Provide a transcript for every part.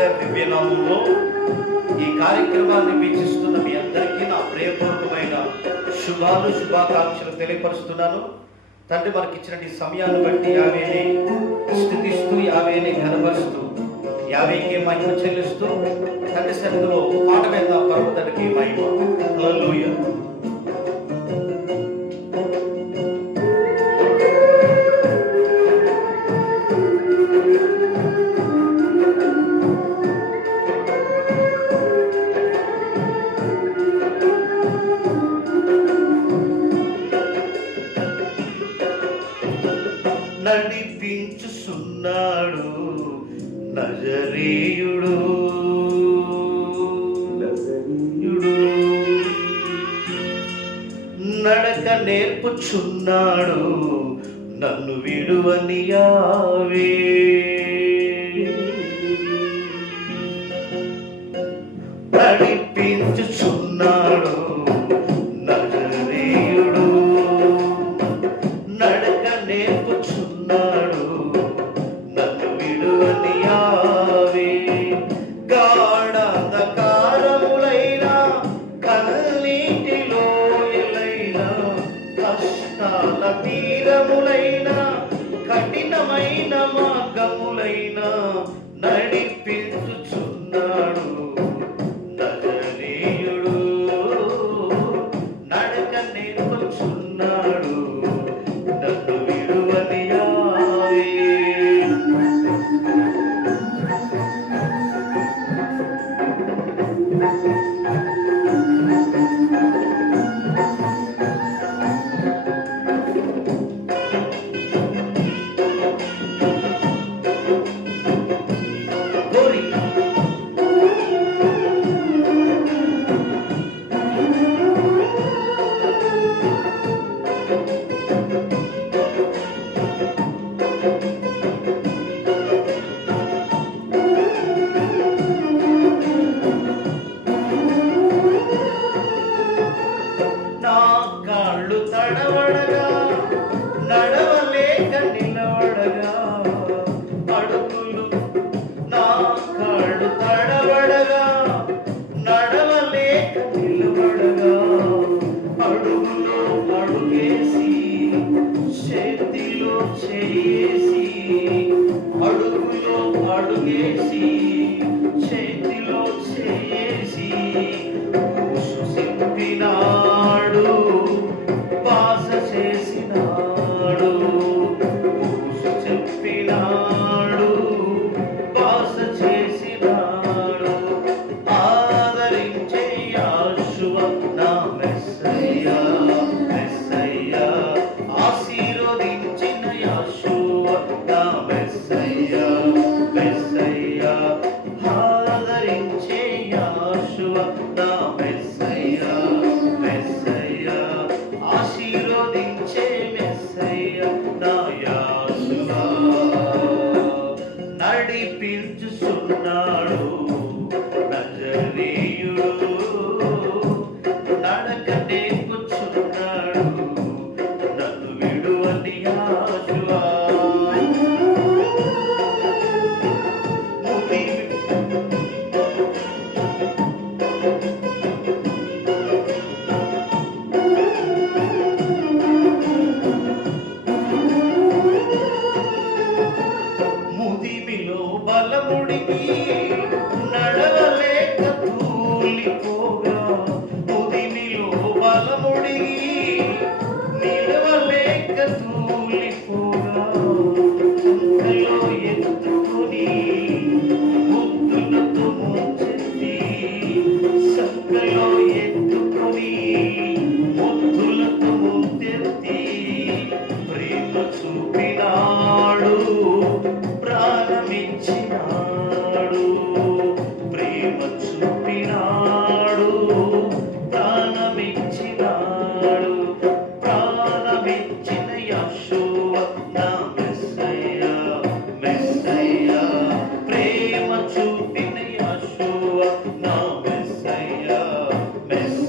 గారి దివ్యనామంలో ఈ కార్యక్రమాన్ని వీక్షిస్తున్న మీ అందరికీ నా ప్రేమపూర్వకమైన శుభాలు శుభాకాంక్షలు తెలియపరుస్తున్నాను. తండ్రి మనకి ఇచ్చిన ఈ సమయాన్ని బట్టి యావేనే స్థుతిస్తూ యావేనే ఘనపరుస్తూ యావేకి మహిమ చెల్లిస్తూ తండ్రి సన్నిధిలో పాట మీద పర్వతానికి మహిమ. నజరీయుడు. నజరీయుడు. నడక నేర్పుచున్నాడు నన్ను విడువనియావే. నడిపించుచున్నాడు Yes.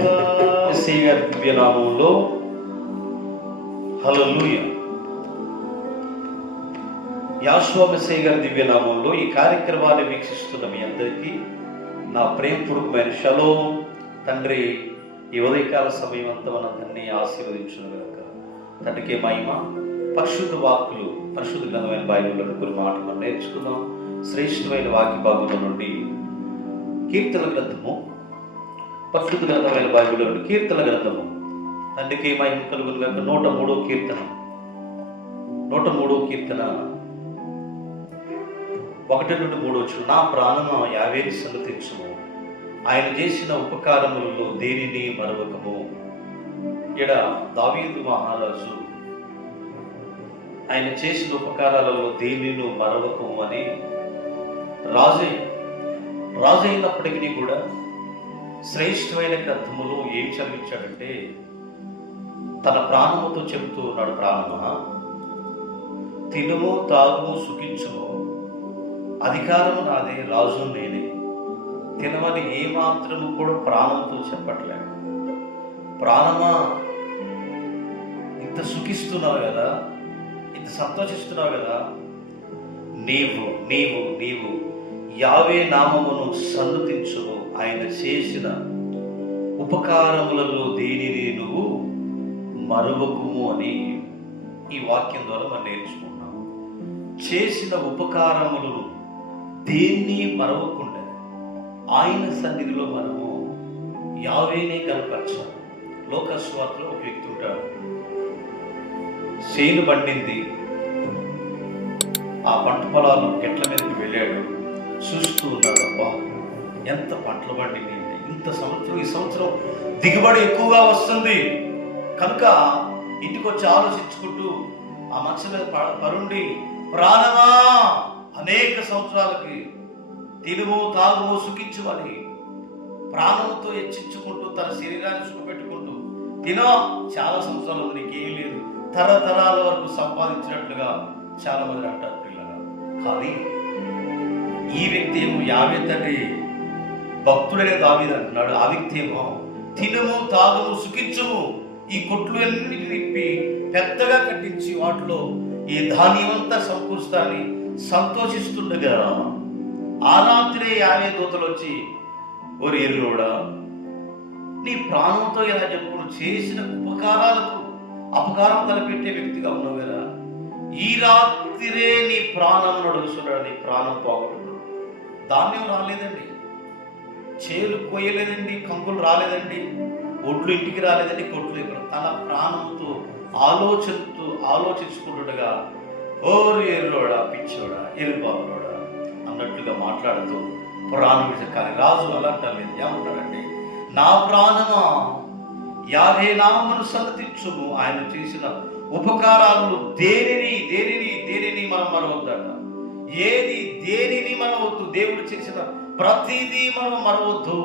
గారి దివ్యనామంలో హలలుయ యాశ్వా గారి దివ్యనామంలో ఈ కార్యక్రమాన్ని వీక్షిస్తున్న మీ అందరికీ నా ప్రేమపూర్వకమైన షలో. తండ్రి ఈ ఉదయకాల సమయం అంతా మన తండ్రిని ఆశీర్వదించిన గనుక తండ్రికే మహిమ పరిశుద్ధ వాక్కులు పరిశుద్ధ గ్రంథమైన బైబిల్లో కొన్ని మాటలు మనం నేర్చుకుందాం. శ్రేష్టమైన వాక్య భాగంలో నుండి కీర్తన గ్రంథము పరిశుద్ధ గ్రంథమైన బైబిల్లో నుండి కీర్తన గ్రంథము. తండ్రికి మహిమ కలుగులు గనుక నూట మూడో కీర్తన. నూట మూడో కీర్తన. ఒకటి నుండి మూడు వచ్చిన నా ప్రాణమా యావేని సంగతించము ఆయన చేసిన ఉపకారములలో దేనిని మరవకము? ఇడ దావీదు మహారాజు ఆయన చేసిన ఉపకారాలలో దేనిని మరవకము అని రాజు రాజు అయినప్పటికీ కూడా శ్రేష్టమైన గ్రంథములో ఏం చదివించాడంటే తన ప్రాణముతో చెబుతూ ఉన్నాడు ప్రాణమ తినుము తాగుము సుఖించుము అధికారము నాదే రాజు నేనే. తినమని ఏ కూడా ప్రాణంతో చెప్పట్లేదు ప్రాణమా ఇంత సుఖిస్తున్నావు కదా ఇంత సంతోషిస్తున్నావు కదా నీవు నీవు నీవు యావే నామమును సన్నతించుము ఆయన చేసిన ఉపకారములలో దేనిని నువ్వు మరువకుము అని ఈ వాక్యం ద్వారా మనం నేర్చుకున్నాం చేసిన ఉపకారములను దేన్ని మరవకుండా ఆయన సన్నిధిలో మనము యావేనే కనపరచాలి. లోకస్వార్తలో ఒక వ్యక్తి ఉంటాడు. చేను పండింది. ఆ పంట పొలాలు గెట్ల మీదకి వెళ్ళాడు. చూస్తూ ఉన్నాడు అబ్బా ఎంత పంటలు పండింది ఇంత సంవత్సరం ఈ సంవత్సరం దిగుబడి ఎక్కువగా వస్తుంది. కనుక ఇంటికి వచ్చి ఆలోచించుకుంటూ ఆ మంచం మీద పరుండి ప్రాణమా? అనేక సంవత్సరాలకి తినుము తాగుము సుఖించుమని ప్రాణంతో హెచ్చించుకుంటూ తన శరీరాన్ని సుఖపెట్టుకుంటూ తినో. చాలా సంవత్సరాలు నీకేం లేదు. తరతరాల వరకు సంపాదించినట్లుగా చాలా మంది అంటారు పిల్లలు. కానీ ఈ వ్యక్తి ఏమో యావే తండ్రి భక్తుడనే దావీదు అంటున్నాడు. ఆ వ్యక్తి ఏమో తినము తాగము సుఖించము ఈ కొట్లు అన్నిటిని విప్పి పెద్దగా కట్టించి వాటిలో ఈ ధాన్యమంతా సమకూరుస్తానని సంతోషిస్తుండగా ఆ రాత్రే యావే దూతలు వచ్చి ఓరి ఎర్రోడా నీ ప్రాణంతో ఇలా చెప్పుడు చేసిన ఉపకారాలకు అపకారం తలపెట్టే వ్యక్తిగా ఉన్నావేరా? కదా ఈ రాత్రిరే నీ ప్రాణం నడుస్తున్నాడు నీ ప్రాణం పోగొట్టుకున్నాడు. ధాన్యం రాలేదండి. చేలు కోయలేదండి కంకులు రాలేదండి ఒడ్లు ఇంటికి రాలేదండి కొట్లు ఇక్కడ. తన ప్రాణంతో ఆలోచనతో ఆలోచించుకుంటుండగా ఓరు ఎర్రోడా పిచ్చోడా ఎరుబాబులోడా అన్నట్లుగా మాట్లాడుతూ ప్రాణం కానీ రాజు అలా అంటలేదు ఏమంటాడంటే నా ప్రాణమా? యాభై నామను సంతతించుము ఆయన చేసిన ఉపకారాలను దేనిని దేనిని దేనిని మనం మరవద్దట? ఏది దేనిని మనవద్దు? దేవుడు చేసిన ప్రతిదీ మనం మరవద్దు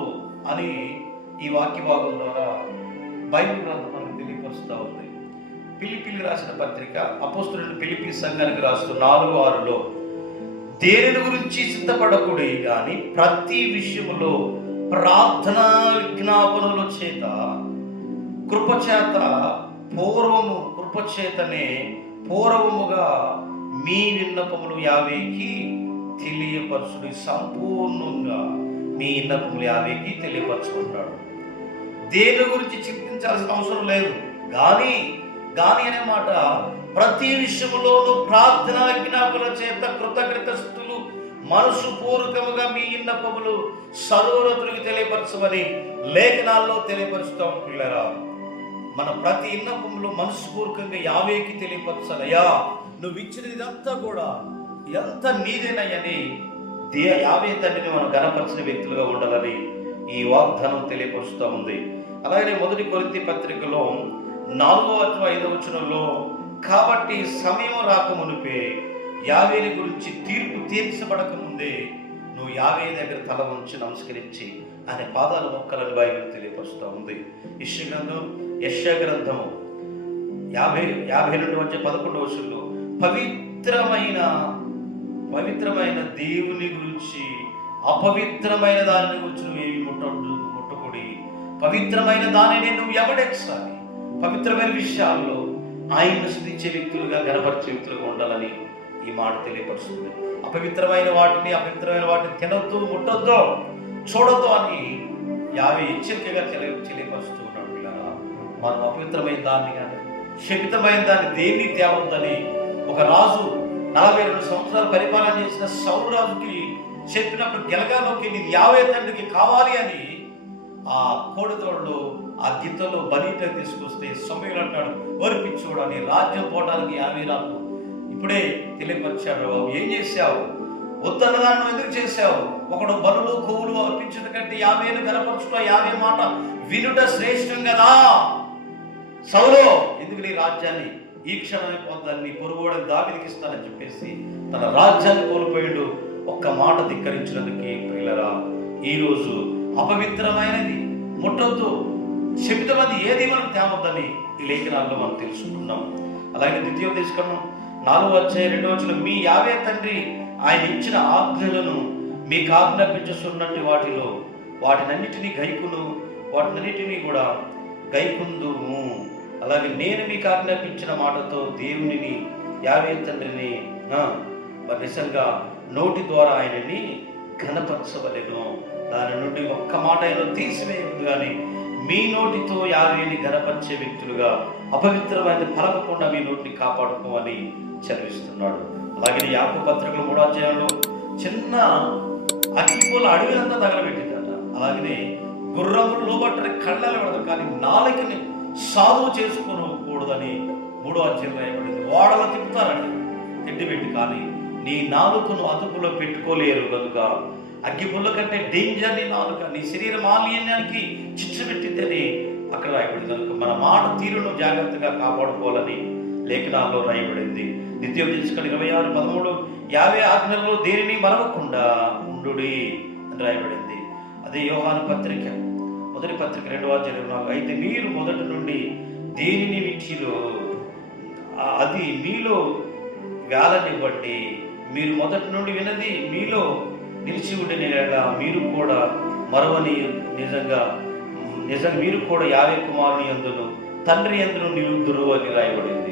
అని ఈ వాక్య భాగం ద్వారా బైబిల్ గ్రంథం మనకు తెలియపరుస్తూ ఉంది. పిలిపిలి రాసిన పత్రిక అపోస్తులను పిలిపి సంఘానికి రాస్తూ నాలుగు ఆరులో దేనిని గురించి సిద్ధపడకూడదు కానీ ప్రతి విషయంలో ప్రార్థన విజ్ఞాపనల చేత కృపచేత పూర్వము కృపచేతనే పూర్వముగా మీ విన్నపములు యావేకి తెలియపరచుడి సంపూర్ణంగా మీ విన్నపములు యావేకి తెలియపరచుకుంటాడు. దేని గురించి చింతించాల్సిన అవసరం లేదు. కానీ కానీ అనే మాట ప్రతి విషయంలోనూ ప్రార్థన విజ్ఞాపన చేత కృతజ్ఞత స్థుతులు మనసు పూర్వకముగా మీ విన్నపములు సర్వరతులకు తెలియపరచమని లేఖనాల్లో తెలియపరుస్తాం పిల్లరా. మన ప్రతి ఇన్నపంలో మనస్ఫూర్వకంగా యావేకి తెలియపరచాలయ్యా నువ్వు ఇచ్చిన ఇదంతా కూడా ఎంత నీదేనయ్యని దే యావే తండ్రిని మనం గణపరిచిన వ్యక్తులుగా ఉండాలని ఈ వాగ్దానం తెలియపరుస్తూ ఉంది. అలాగే మొదటి కొరింతి పత్రికలో నాలుగో అథవా ఐదవ వచనంలో కాబట్టి సమయం రాకమునిపే యావేని గురించి తీర్పు తీర్చబడక ముందే నువ్వు యావే దగ్గర తల ఉంచి నమస్కరించి ఆయన పాదాల మొక్కలను బైబిల్ తెలియపరుస్తూ ఉంది. యశ్య గ్రంథం యశ గ్రంథము యాభై యాభై రెండు వచ్చే పదకొండవ వచనంలో పవిత్రమైన పవిత్రమైన దేవుని గురించి అపవిత్రమైన దానిని గురించి నువ్వేమి ముట్ట ముట్టకూడి పవిత్రమైన దానిని నువ్వు ఎవడెక్సాలి పవిత్రమైన విషయాల్లో ఆయన్ను శుద్ధించే వ్యక్తులుగా గణపరిచే వ్యక్తులుగా ఉండాలని ఈ మాట తెలియపరుస్తుంది. అపవిత్రమైన వాటిని అపవిత్రమైన వాటిని తినొద్దు ముట్టొద్దు చూడొద్దు అని యాభై హెచ్చరికగా తెలియ తెలియపరుస్తూ ఉన్నాడు. మనం అపవిత్రమైన దాన్ని కానీ శపితమైన దాన్ని దేన్ని తేవద్దని ఒక రాజు నలభై రెండు సంవత్సరాలు పరిపాలన చేసిన సౌరు రాజుకి చెప్పినప్పుడు గెలగాలోకి నీది యాభై తండ్రికి కావాలి అని ఆ కోడితోడు ఆ గిత్తలో బలీట తీసుకొస్తే సమయంలో అంటాడు ఓర్పించోడు అని రాజ్యం పోవడానికి యాభై రాదు. ఇప్పుడే తెలియపరిచాడు బాబు. ఏం చేశావు? వద్దన్న ఎందుకు చేశావు? ఒకడు బరులు కొవ్వులు అర్పించడం కంటే యాభైను కనపరచుకో యాభై మాట వినుట శ్రేష్టం కదా. సౌలో ఎందుకు నీ రాజ్యాన్ని ఈ క్షణమే పొందాన్ని నీ దావిదికి ఇస్తానని చెప్పేసి తన రాజ్యాన్ని కోల్పోయాడు. ఒక్క మాట ధిక్కరించినందుకే ప్రియులరా ఈరోజు అపవిత్రమైనది ముట్టొద్దు. శబ్దమది ఏది మనం తేవద్దని ఈ లేఖనాల్లో మనం తెలుసుకున్నాం అలాగే ద్వితీయ తీసుకున్నాం నాలుగు వచ్చే రెండో వచ్చిన మీ యావే తండ్రి ఆయన ఇచ్చిన ఆజ్ఞలను మీకు ఆజ్ఞాపించుతున్నట్టు వాటిలో వాటినన్నిటినీ గైకును వాటినన్నిటినీ కూడా గైకుందుము. అలాగే నేను మీకు ఆజ్ఞాపించిన మాటతో దేవునిని యావే తండ్రిని మరి నిజంగా నోటి ద్వారా ఆయనని ఘనపరచవలెను. దాని నుండి ఒక్క మాట అయినా తీసివేయదు కానీ మీ నోటితో యావేని ఘనపరిచే వ్యక్తులుగా అపవిత్రమైన పలకకుండా మీ నోటిని కాపాడుకోమని చదివిస్తున్నాడు అలాగే యాప పత్రికలు మూడో అధ్యాయంలో చిన్న అగ్గిపూల అడవినంతా తగలబెట్టిందట. అలాగనే గుర్రములు లోబట్టని కళ్ళలు పెడతారు కానీ నాలుకని సాధువు చేసుకోకూడదని మూడో అధ్యాయం రాయబడింది. ఓడలు తిప్పుతారండి. తిట్టిపెట్టి కానీ నీ నాలుకను అదుపులో పెట్టుకోలేరు కనుక అగ్గిపుల్ల కంటే డేంజర్ నీ నాలుక. నీ శరీర మాలిన్యానికి చిచ్చు పెట్టిందని అక్కడ రాయబడింది. కనుక మన మాట తీరును జాగ్రత్తగా కాపాడుకోవాలని లేఖనాల్లో రాయబడింది. నిత్యం తీసుకొని ఇరవై ఆరు పదమూడు యాభై ఆజ్ఞల్లో దేనిని మరవకుండా ఉండుడి అని రాయబడింది. అదే యోహాను పత్రిక. మొదటి పత్రిక రెండవ అధ్యాయం అయితే మీరు మొదటి నుండి దేనిని వీటిలో అది మీలో వేలనివ్వండి మీరు మొదటి నుండి విన్నది మీలో నిలిచి ఉండిన మీరు కూడా మరవని నిజంగా నిజంగా మీరు కూడా యావే కుమారుని ఎందును తండ్రి ఎందును నిలుదురు అని రాయబడింది.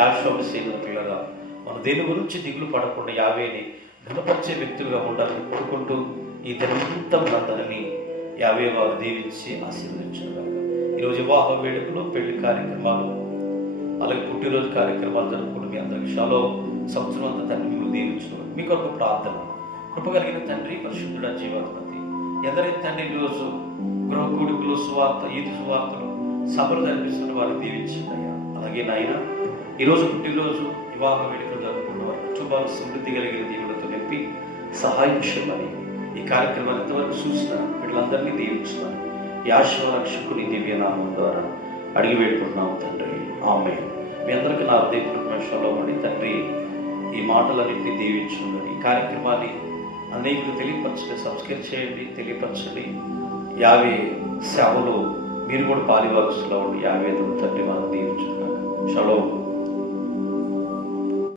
యాశోభశీల పిల్లగా మన దేని గురించి దిగులు పడకుండా యావేని ఘనపరిచే వ్యక్తులుగా ఉండాలని కోరుకుంటూ ఈ దినంతం నందనని యాభై వారు దీవించి ఆశీర్వదించుగా ఈరోజు వివాహ వేడుకలు పెళ్ళి కార్యక్రమాలు అలాగే పుట్టినరోజు కార్యక్రమాలు జరుపుకుంటూ మీ అందరి విషయాల్లో సంవత్సరం అంతా తండ్రి మిమ్మల్ని దీవించడం మీ కొరకు ప్రార్థన. కృపగలిగిన తండ్రి పరిశుద్ధుడ జీవాధిపతి. ఎదరైతే తండ్రి ఈరోజు గృహ కూడుకులు సువార్త ఈది సువార్తలు సభలు జరిపిస్తున్న వారిని దీవించండి అయ్యా అలాగే నాయన ఈరోజు పుట్టినరోజు వివాహ వేడుకలు జరుపుకున్న వారి కుటుంబాలు సమృద్ధి కలిగిన దీవులతో నింపి సహాయించమని ఈ కార్యక్రమాన్ని ఎంతవరకు చూసిన వీళ్ళందరినీ దీవించుతాను యాశ్వ రక్షకుని దివ్య నామం ద్వారా అడిగి వేడుకుంటున్నాం తండ్రి. ఆమె మీ అందరికీ నా హృదయపూర్వకంలో ఉండి తండ్రి ఈ మాటలన్నింటినీ దీవించండి ఈ కార్యక్రమాన్ని అనేకులు తెలియపరచండి సబ్స్క్రైబ్ చేయండి తెలియపరచండి. యావే సేవలో మీరు కూడా పాలివారసులో ఉండి యావే తండ్రి మనం దీవించున్నాం షలో.